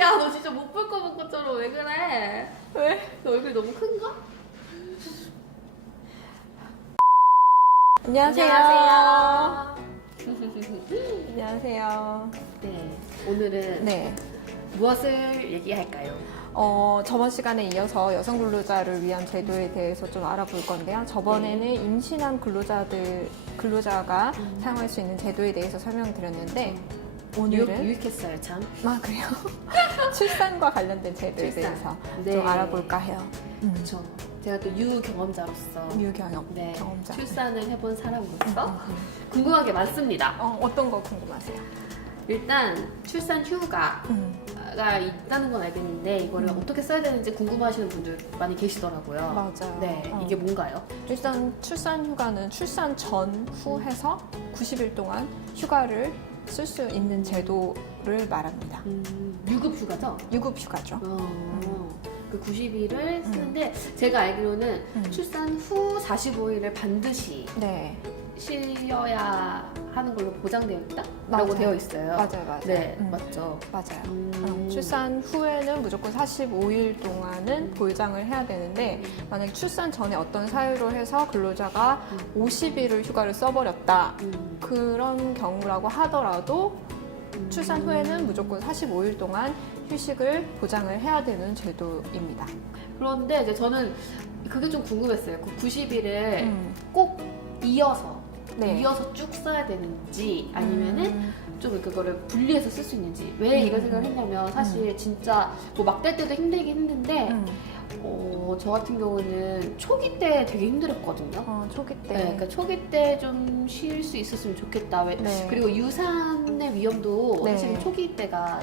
야, 너 진짜 못 볼 거 본 것처럼 왜 그래? 왜? 너 얼굴이 너무 큰가? 안녕하세요. 안녕하세요. 안녕하세요. 네, 오늘은 네. 무엇을 얘기할까요? 저번 시간에 이어서 여성 근로자를 위한 제도에 대해서 좀 알아볼 건데요. 저번에는 임신한 근로자가 사용할 수 있는 제도에 대해서 설명드렸는데, 오늘은 유익했어요, 참. 아, 그래요? 출산과 관련된 제도에 출산. 대해서 네. 좀 알아볼까 해요. 그렇죠. 제가 또 유경험자로서 유경험, 네, 경험자. 출산을 해본 사람으로서 궁금한 게 많습니다. 어떤 거 궁금하세요? 일단 출산 휴가가 있다는 건 알겠는데 이거를 어떻게 써야 되는지 궁금해하시는 분들 많이 계시더라고요. 맞아요. 네, 이게 뭔가요? 일단 출산 휴가는 출산 전후 해서 90일 동안 휴가를 쓸 수 있는 제도를 말합니다. 유급 휴가죠? 유급 휴가죠. 그 90일을 쓰는데 제가 알기로는 출산 후 45일을 반드시 네, 쉬어야 하는 걸로 보장되어 있다라고 맞아요. 되어 있어요. 맞아요. 네, 맞죠. 맞아요. 출산 후에는 무조건 45일 동안은 보장을 해야 되는데, 만약 출산 전에 어떤 사유로 해서 근로자가 50일을 휴가를 써버렸다, 그런 경우라고 하더라도 출산 후에는 무조건 45일 동안 휴식을 보장을 해야 되는 제도입니다. 그런데 이제 저는 그게 좀 궁금했어요. 그 90일을 꼭 네. 이어서 쭉 써야 되는지 아니면은 좀 그거를 분리해서 쓸 수 있는지. 왜 이런 생각을 했냐면 사실 진짜 뭐 막 될 때도 힘들긴 힘든데 저 같은 경우는 초기 때 되게 힘들었거든요. 초기 때. 네, 그러니까 초기 때 좀 쉴 수 있었으면 좋겠다. 네. 그리고 유산의 위험도 네. 사실 초기 때가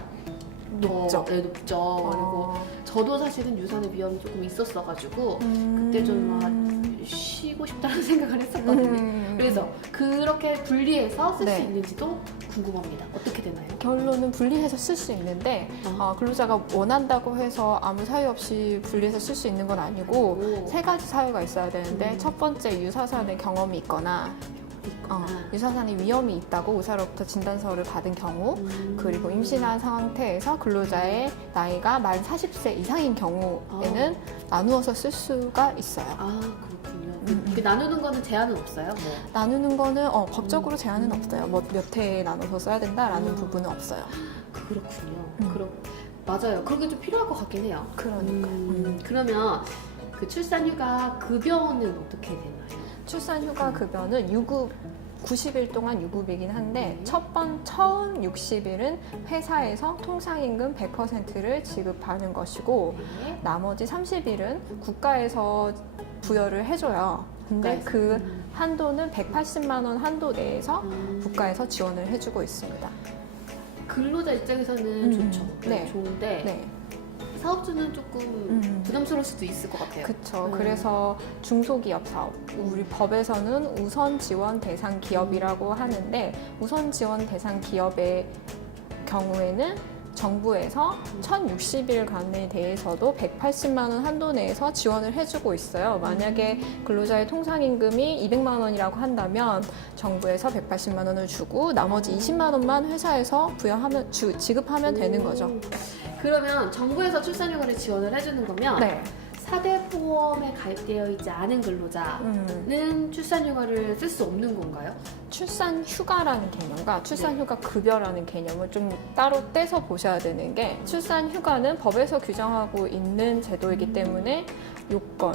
높죠. 네, 높죠. 그리고 저도 사실은 유산의 위험이 조금 있었어가지고 그때 좀 쉬고 싶다는 생각을 했었거든요. 그래서 그렇게 분리해서 쓸 수 네. 있는지도 궁금합니다. 어떻게 되나요? 결론은 분리해서 쓸 수 있는데, 근로자가 원한다고 해서 아무 사유 없이 분리해서 쓸 수 있는 건 아니고, 세 가지 사유가 있어야 되는데, 첫 번째 유사산의 경험이 있거나, 유사산의 위험이 있다고 의사로부터 진단서를 받은 경우, 그리고 임신한 상태에서 근로자의 나이가 만 40세 이상인 경우에는 나누어서 쓸 수가 있어요. 아, 그렇군요. 그 나누는 거는 제한은 없어요? 뭐. 나누는 거는 법적으로 제한은 없어요. 뭐 몇 회에 나눠서 써야 된다라는 부분은 없어요. 그렇군요. 맞아요. 그게 좀 필요할 것 같긴 해요. 그러니까. 그러면 그 출산휴가 급여는 어떻게 되나요? 출산휴가 급여는 90일 동안 유급이긴 한데 처음 60일은 회사에서 통상임금 100%를 지급하는 것이고, 네. 나머지 30일은 국가에서 부여를 해줘요. 근데 그 한도는 180만 원 한도 내에서 국가에서 지원을 해주고 있습니다. 근로자 입장에서는 좋죠. 네. 좋은데 네. 사업주는 조금 부담스러울 수도 있을 것 같아요. 그렇죠. 그래서 중소기업 사업, 우리 법에서는 우선 지원 대상 기업이라고 하는데, 우선 지원 대상 기업의 경우에는 정부에서 1060일간에 대해서도 180만 원 한도 내에서 지원을 해주고 있어요. 만약에 근로자의 통상임금이 200만 원이라고 한다면 정부에서 180만 원을 주고 나머지 20만 원만 회사에서 지급하면 되는 거죠. 그러면 정부에서 출산휴가를 지원을 해주는 거면 네. 4대 보험에 가입되어 있지 않은 근로자는 출산휴가를 쓸 수 없는 건가요? 출산 휴가라는 개념과 출산 휴가 급여라는 개념을 좀 따로 떼서 보셔야 되는 게, 출산 휴가는 법에서 규정하고 있는 제도이기 때문에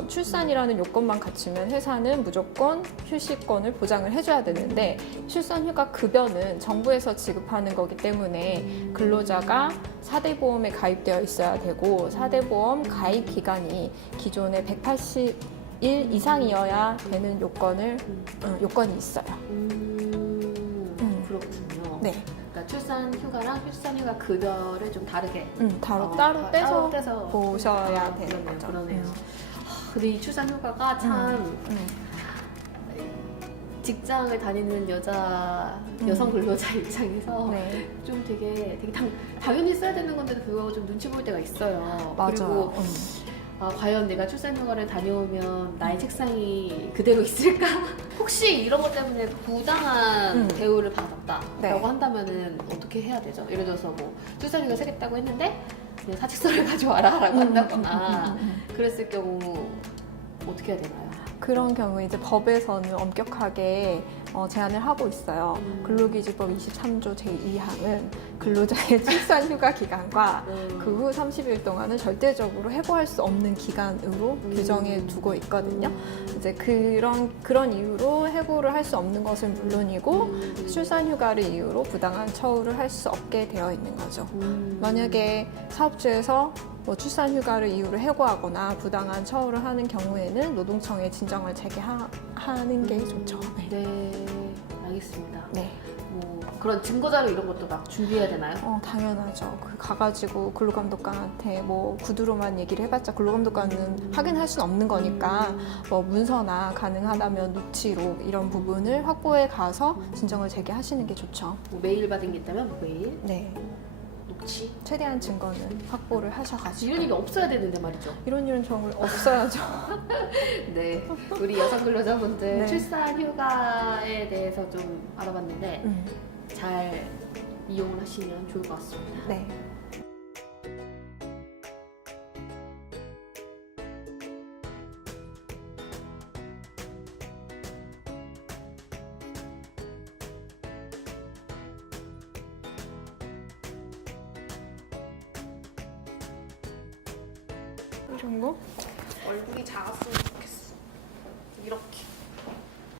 출산이라는 요건만 갖추면 회사는 무조건 휴식권을 보장을 해줘야 되는데, 출산 휴가 급여는 정부에서 지급하는 거기 때문에 근로자가 4대 보험에 가입되어 있어야 되고, 4대 보험 가입 기간이 기존의 180일 이상이어야 되는 요건이 있어요. 그렇군요. 네. 그러니까 출산 휴가랑 출산 휴가 급여를 좀 다르게 따로 떼서 보셔야 되는 그러네요. 거죠. 그러네요. 근데 이 출산 휴가가 참 직장을 다니는 여성 근로자 입장에서 네. 좀 되게 당연히 써야 되는 건데도 불구하고 좀 눈치 볼 때가 있어요. 맞아요. 그리고 과연 내가 출산휴가를 다녀오면 나의 책상이 그대로 있을까? 혹시 이런 것 때문에 부당한 대우를 받았다라고 네. 한다면은 어떻게 해야 되죠? 예를 들어서 뭐 출산휴가 쓰겠다고 했는데 내 사직서를 가져와라라고 한다거나 그랬을 경우 어떻게 해야 되나요? 그런 경우에 이제 법에서는 엄격하게 제한을 하고 있어요. 근로기준법 23조 제2항은 근로자의 출산휴가 기간과 그 후 30일 동안은 절대적으로 해고할 수 없는 기간으로 규정해 두고 있거든요. 이제 그런 이유로 해고를 할 수 없는 것은 물론이고 출산휴가를 이유로 부당한 처우를 할 수 없게 되어 있는 거죠. 만약에 사업주에서 뭐 출산휴가를 이유로 해고하거나 부당한 처우를 하는 경우에는 노동청에 진정을 제기하는 게 좋죠. 네. 네, 알겠습니다. 네. 뭐 그런 증거자료 이런 것도 막 준비해야 되나요? 당연하죠. 가가지고 근로감독관한테 뭐 구두로만 얘기를 해봤자 근로감독관은 확인할 수는 없는 거니까 뭐 문서나 가능하다면 녹취록 이런 부분을 확보해 가서 진정을 제기하시는 게 좋죠. 뭐 메일 받은 게 있다면 뭐 메일, 네. 녹취 최대한 증거는 확보를 하셔가지고. 이런 일이 없어야 되는데 말이죠. 이런 정말 없어야죠. 네, 우리 여성 근로자분들 네. 출산 휴가에 대해서 좀 알아봤는데 잘 이용을 하시면 좋을 것 같습니다. 네. 이 정도? 얼굴이 작았으면